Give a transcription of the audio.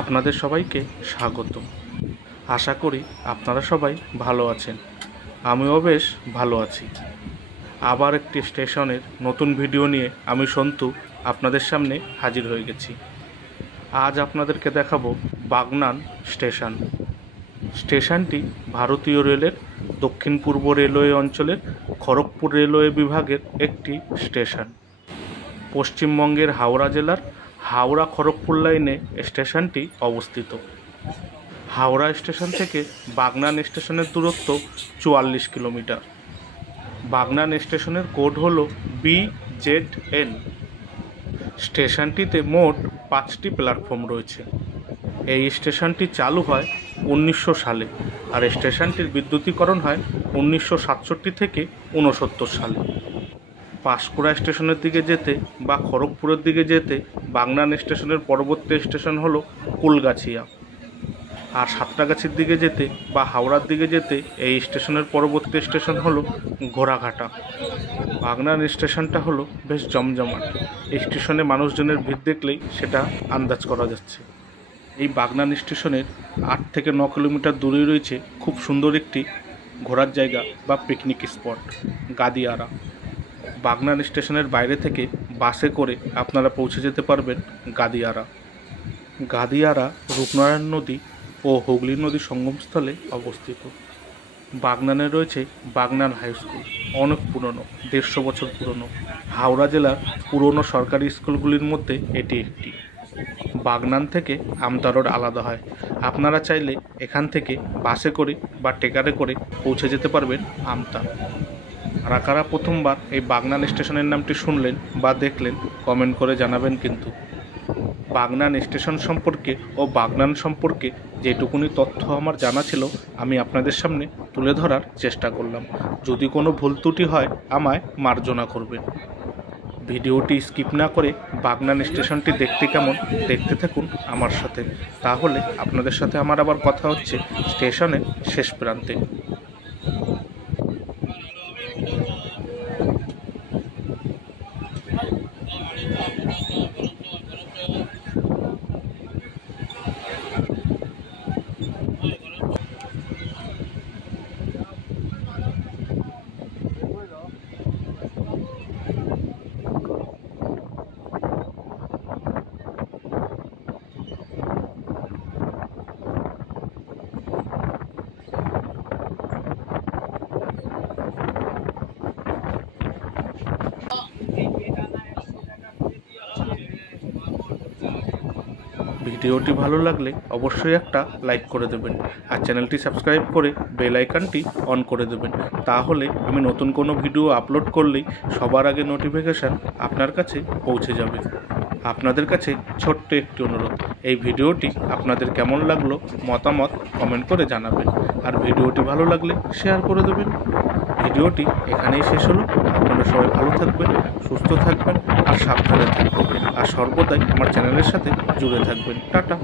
আপনাদের সবাইকে স্বাগত। আশা করি আপনারা সবাই ভালো আছেন। আমিও বেশ ভালো আছি। আবার একটি স্টেশনের নতুন ভিডিও নিয়ে আমি সন্তু আপনাদের সামনে হাজির হয়ে গেছি। আজ আপনাদেরকে দেখাবো বাগনান স্টেশন। স্টেশনটি ভারতীয় রেলের দক্ষিণ পূর্ব রেলওয়ে অঞ্চলের খড়গপুর রেলওয়ে বিভাগের একটি স্টেশন। পশ্চিমবঙ্গের হাওড়া জেলার হাওড়া খড়গপুর লাইনে স্টেশনটি অবস্থিত। হাওড়া স্টেশন থেকে বাগনান স্টেশনের দূরত্ব 44 কিলোমিটার। বাগনান স্টেশনের কোড হল BZN। স্টেশনটিতে মোট 5টি প্ল্যাটফর্ম রয়েছে। এই স্টেশনটি চালু হয় 1900 সালে আর স্টেশনটির বিদ্যুতীকরণ হয় 1967 থেকে 69 সালে। পাঁশকুড়া স্টেশনের দিকে যেতে বা খড়গপুরের দিকে যেতে বাগনান স্টেশনের পরবর্তী স্টেশন হলো কুলগাছিয়া, আর সাঁতরাগাছির দিকে যেতে বা হাওড়ার দিকে যেতে এই স্টেশনের পরবর্তী স্টেশন হলো ঘোড়াঘাটা। বাগনান স্টেশনটা হলো বেশ জমজমাট। এই স্টেশনে মানুষজনের ভিড় দেখলেই সেটা আন্দাজ করা যাচ্ছে। এই বাগনান স্টেশনের 8 থেকে 9 কিলোমিটার দূরেই রয়েছে খুব সুন্দর একটি ঘোরার জায়গা বা পিকনিক স্পট গাদিয়ারা। বাগনান স্টেশনের বাইরে থেকে বাসে করে আপনারা পৌঁছে যেতে পারবেন গাদিয়ারা। গাদিয়ারা রূপনারায়ণ নদী ও হুগলি নদী সঙ্গমস্থলে অবস্থিত। বাগনানে রয়েছে বাগনান হাই স্কুল, অনেক পুরনো, 150 বছর পুরনো। হাওড়া জেলার পুরনো সরকারি স্কুলগুলির মধ্যে এটি একটি। বাগনান থেকে আমতা রোড আলাদা হয়। আপনারা চাইলে এখান থেকে বাসে করে বা ট্রেকারে করে পৌঁছে যেতে পারবেন আমতা। কারা কারা প্রথমবার এই বাগনান স্টেশনের নামটি শুনলেন বা দেখলেন কমেন্ট করে জানাবেন কিন্তু। বাগনান স্টেশন সম্পর্কে ও বাগনান সম্পর্কে যেটুকুনি তথ্য আমার জানা ছিল আমি আপনাদের সামনে তুলে ধরার চেষ্টা করলাম। যদি কোনো ভুল ত্রুটি হয় আমায় মার্জনা করবেন। ভিডিওটি স্কিপ না করে বাগনান স্টেশনটি দেখতে কেমন দেখতে থাকুন আমার সাথে, তাহলে আপনাদের সাথে আমার আবার কথা হচ্ছে স্টেশনের শেষ প্রান্তে। ভিডিওটি ভালো লাগলে অবশ্যই একটা লাইক করে দেবেন আর চ্যানেলটি সাবস্ক্রাইব করে বেল আইকনটি অন করে দেবেন, তাহলে আমি নতুন কোনো ভিডিও আপলোড করলেই সবার আগে নোটিফিকেশান আপনার কাছে পৌঁছে যাবে। আপনাদের কাছে ছোট্ট একটি অনুরোধ, এই ভিডিওটি আপনাদের কেমন লাগলো মতামত কমেন্ট করে জানাবেন আর ভিডিওটি ভালো লাগলে শেয়ার করে দেবেন। ভিডিওটি এখানেই শেষ হলো। আপনারা সবাই ভালো থাকবেন, সুস্থ থাকবেন আর সাবধানে থাকবেন আর সর্বদাই আমার চ্যানেলের সাথে জুড়ে থাকবেন। টাটা।